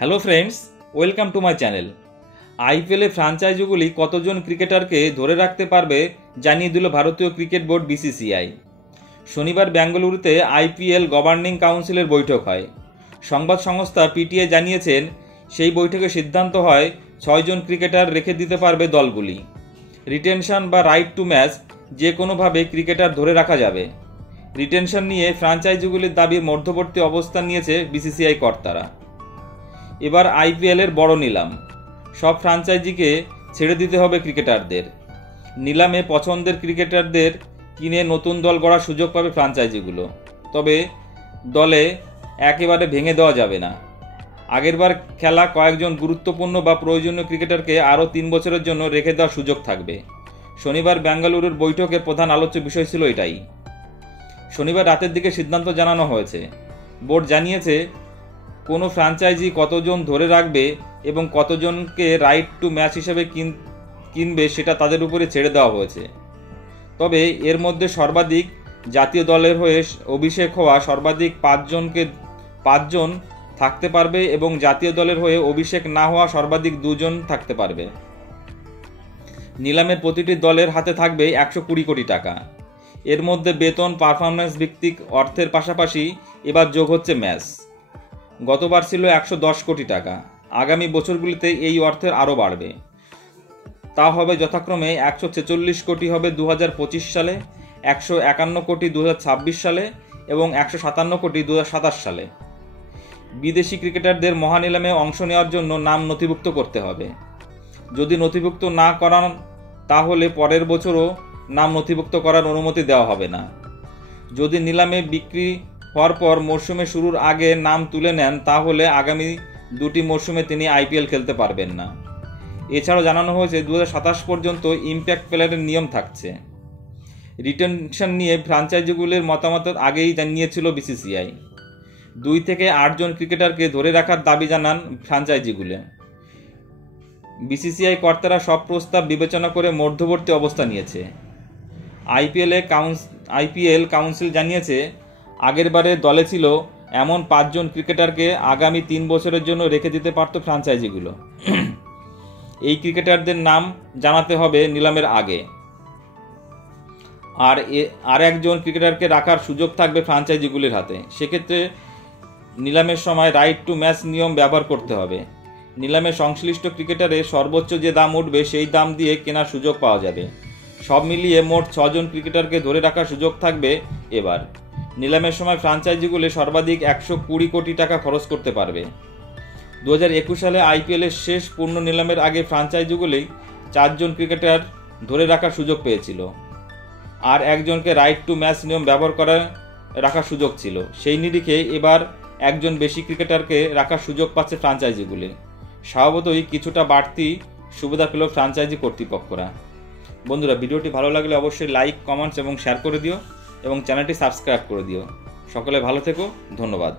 Hello friends, welcome to my channel. আইপিএলে ফ্র্যাঞ্চাইজিগুলি কতজন ক্রিকেটারকে ধরে রাখতে পারবে জানিয়ে দিল ভারতীয় ক্রিকেট বোর্ড বিসিসিআই। শনিবার বেঙ্গালুরুতে আইপিএল গভর্নিং কাউন্সিলের বৈঠক হয়। সংবাদ সংস্থা পিটিআই জানিয়েছেন, সেই বৈঠকে সিদ্ধান্ত হয় 6 জন ক্রিকেটার রেখে দিতে পারবে দলগুলি। রিটেনশন বা রাইট টু ম্যাচ যে কোনোভাবে ক্রিকেটার ধরে রাখা যাবে। রিটেনশন নিয়ে ফ্র্যাঞ্চাইজিগুলির দাবির মধ্যবর্তী অবস্থান নিয়েছে বিসিসিআই কর্তারা। এবার আইপিএলের বড় নিলাম, সব ফ্র্যাঞ্চাইজিকে ছেড়ে দিতে হবে ক্রিকেটারদের। নিলামে পছন্দের ক্রিকেটারদের কিনে নতুন দল গড়ার সুযোগ পাবে ফ্র্যাঞ্চাইজিগুলো, তবে দলে একেবারে ভেঙে দেওয়া যাবে না। আগেরবার খেলা কয়েকজন গুরুত্বপূর্ণ বা প্রয়োজনীয় ক্রিকেটারকে আরও 3 বছরের জন্য রেখে দেওয়ার সুযোগ থাকবে। শনিবার বেঙ্গালুরুর বৈঠকের প্রধান আলোচ্য বিষয় ছিল এটাই। শনিবার রাতের দিকে সিদ্ধান্ত জানানো হয়েছে। বোর্ড জানিয়েছে, কোনো ফ্র্যাঞ্চাইজি কতজন ধরে রাখবে এবং কতজনকে রাইট টু ম্যাচ হিসেবে কিনবে সেটা তাদের উপরে ছেড়ে দেওয়া হয়েছে। তবে এর মধ্যে সর্বাধিক জাতীয় দলের হয়ে অভিষেক হওয়া সর্বাধিক 5 জন থাকতে পারবে এবং জাতীয় দলের হয়ে অভিষেক না হওয়া সর্বাধিক 2 জন থাকতে পারবে। নিলামের প্রতিটি দলের হাতে থাকবে 120 কোটি টাকা। এর মধ্যে বেতন, পারফরম্যান্স ভিত্তিক অর্থের পাশাপাশি এবার যোগ হচ্ছে ম্যাচ। গতবার ছিল 110 কোটি টাকা। আগামী বছরগুলিতে এই অর্থের আরও বাড়বে। তা হবে যথাক্রমে 146 কোটি হবে 2025 সালে, 151 কোটি 2026 সালে এবং 157 কোটি 2027 সালে। বিদেশি ক্রিকেটারদের মহানিলামে অংশ নেওয়ার জন্য নাম নথিভুক্ত করতে হবে। যদি নথিভুক্ত না করান তাহলে পরের বছরও নাম নথিভুক্ত করার অনুমতি দেওয়া হবে না। যদি নিলামে বিক্রি হওয়ার পর মরশুমে শুরুর আগে নাম তুলে নেন তাহলে আগামী 2টি মরশুমে তিনি আইপিএল খেলতে পারবেন না। এছাড়াও জানানো হয়েছে 2027 পর্যন্ত ইম্প্যাক্ট প্লেয়ারের নিয়ম থাকছে। রিটেনশন নিয়ে ফ্র্যাঞ্চাইজিগুলির মতামত আগেই জানিয়েছিল বিসিসিআই। 2 থেকে 8 জন ক্রিকেটারকে ধরে রাখার দাবি জানান ফ্র্যাঞ্চাইজিগুলো। বিসিসিআই কর্তারা সব প্রস্তাব বিবেচনা করে মধ্যবর্তী অবস্থা নিয়েছে। আইপিএল কাউন্সিল জানিয়েছে, আগেরবারে দলে ছিল এমন 5 জন ক্রিকেটারকে আগামী 3 বছরের জন্য রেখে দিতে পারত ফ্র্যাঞ্চাইজিগুলো। এই ক্রিকেটারদের নাম জানাতে হবে নিলামের আগে। আর একজন ক্রিকেটারকে রাখার সুযোগ থাকবে ফ্র্যাঞ্চাইজিগুলির হাতে। সেক্ষেত্রে নিলামের সময় রাইট টু ম্যাচ নিয়ম ব্যবহার করতে হবে। নিলামে সংশ্লিষ্ট ক্রিকেটারের সর্বোচ্চ যে দাম উঠবে সেই দাম দিয়ে কেনার সুযোগ পাওয়া যাবে। সব মিলিয়ে মোট 6 জন ক্রিকেটারকে ধরে রাখার সুযোগ থাকবে এবার। নিলামের সময় ফ্র্যাঞ্চাইজিগুলি সর্বাধিক 120 কোটি টাকা খরচ করতে পারবে। 2021 সালে আইপিএলের শেষ পূর্ণ নিলামের আগে ফ্র্যাঞ্চাইজিগুলি 4 জন ক্রিকেটার ধরে রাখার সুযোগ পেয়েছিল। আর একজনকে রাইট টু ম্যাচ নিয়ম ব্যবহার করে রাখার সুযোগ ছিল। সেই নিরিখে এবার একজন বেশি ক্রিকেটারকে রাখার সুযোগ পাচ্ছে ফ্র্যাঞ্চাইজিগুলি। স্বভাবতই কিছুটা বাড়তি সুবিধা পেল ফ্র্যাঞ্চাইজি কর্তৃপক্ষরা। বন্ধুরা, ভিডিওটি ভালো লাগলে অবশ্যই লাইক, কমেন্টস এবং শেয়ার করে দিও এবং চ্যানেলটি সাবস্ক্রাইব করে দিও। সকলে ভালো থেকো, ধন্যবাদ।